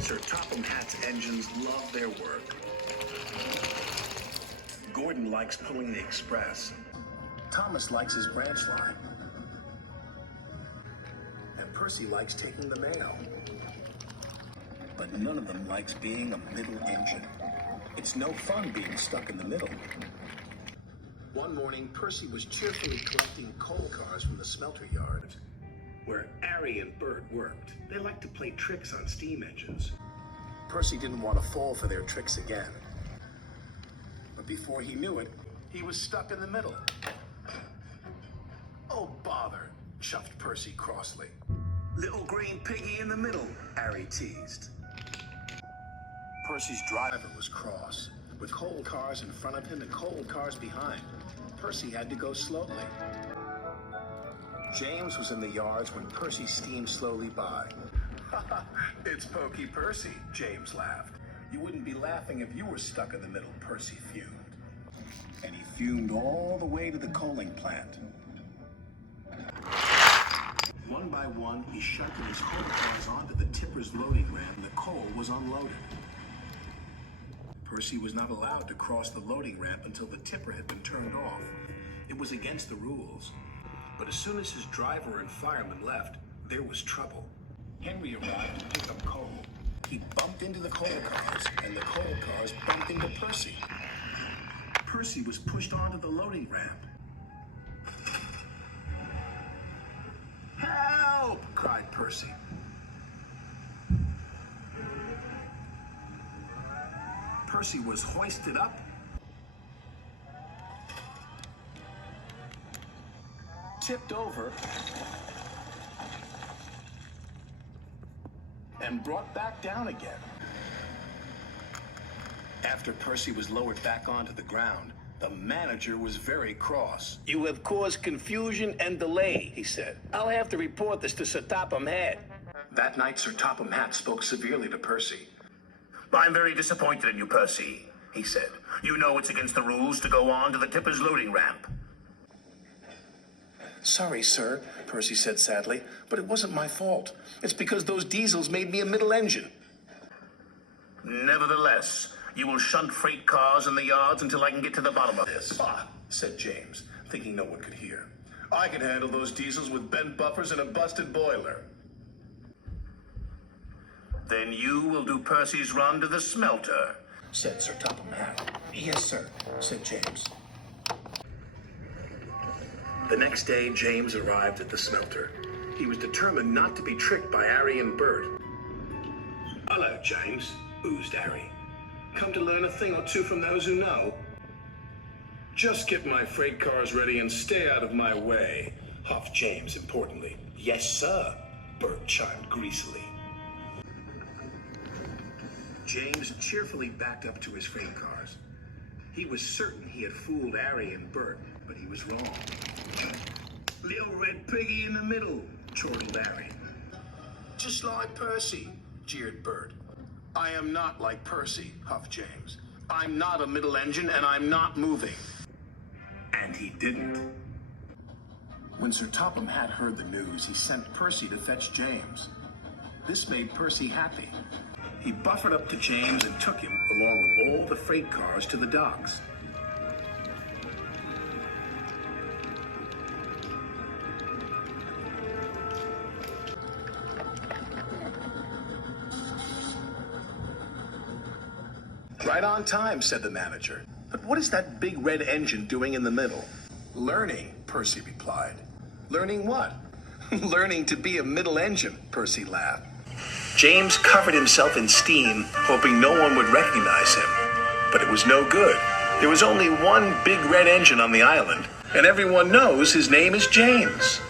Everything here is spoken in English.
Sir Topham Hatt's engines love their work. Gordon likes pulling the express. Thomas likes his branch line. And Percy likes taking the mail. But none of them likes being a middle engine. It's no fun being stuck in the middle. One morning, Percy was cheerfully collecting coal cars from the smelter yard, where Harry and Bert worked. They liked to play tricks on steam engines. Percy didn't want to fall for their tricks again. But before he knew it, he was stuck in the middle. "Oh, bother," chuffed Percy crossly. "Little green piggy in the middle," Harry teased. Percy's driver was cross, with coal cars in front of him and coal cars behind. Percy had to go slowly. James was in the yards when Percy steamed slowly by. "It's Pokey Percy," James laughed. "You wouldn't be laughing if you were stuck in the middle," Percy fumed. And he fumed all the way to the coaling plant. One by one, he shunted his coal cars onto the tipper's loading ramp, and the coal was unloaded. Percy was not allowed to cross the loading ramp until the tipper had been turned off. It was against the rules. But as soon as his driver and fireman left, there was trouble. Henry arrived to pick up coal. He bumped into the coal cars, and the coal cars bumped into Percy. Percy was pushed onto the loading ramp. "Help!" cried Percy. Percy was hoisted up, tipped over, and brought back down again. After Percy was lowered back onto the ground, the manager was very cross. "You have caused confusion and delay," he said. "I'll have to report this to Sir Topham Hatt." That night, Sir Topham Hatt spoke severely to Percy. "I'm very disappointed in you, Percy," he said. "You know it's against the rules to go on to the tipper's loading ramp." "Sorry, sir," Percy said sadly, "but it wasn't my fault. It's because those diesels made me a middle engine." "Nevertheless, you will shunt freight cars in the yards until I can get to the bottom of this." "Ah," said James, thinking no one could hear. "I can handle those diesels with bent buffers and a busted boiler." "Then you will do Percy's run to the smelter," said Sir Topham Hatt. "Yes, sir," said James. The next day, James arrived at the smelter. He was determined not to be tricked by Harry and Bert. "Hello, James," oozed Harry. "Come to learn a thing or two from those who know?" "Just get my freight cars ready and stay out of my way," huffed James importantly. "Yes, sir," Bert chimed greasily. James cheerfully backed up to his freight cars. He was certain he had fooled Harry and Bert, but he was wrong. "Little red piggy in the middle," chortled Harry. "Just like Percy," jeered Bert. "I am not like Percy," huffed James. "I'm not a middle engine, and I'm not moving." And he didn't. When Sir Topham Hatt heard the news, he sent Percy to fetch James. This made Percy happy. He buffered up to James and took him, along with all the freight cars, to the docks. "Right on time," said the manager. "But what is that big red engine doing in the middle?" "Learning," Percy replied. "Learning what?" "Learning to be a middle engine," Percy laughed. James covered himself in steam, hoping no one would recognize him. But it was no good. There was only one big red engine on the island, and everyone knows his name is James.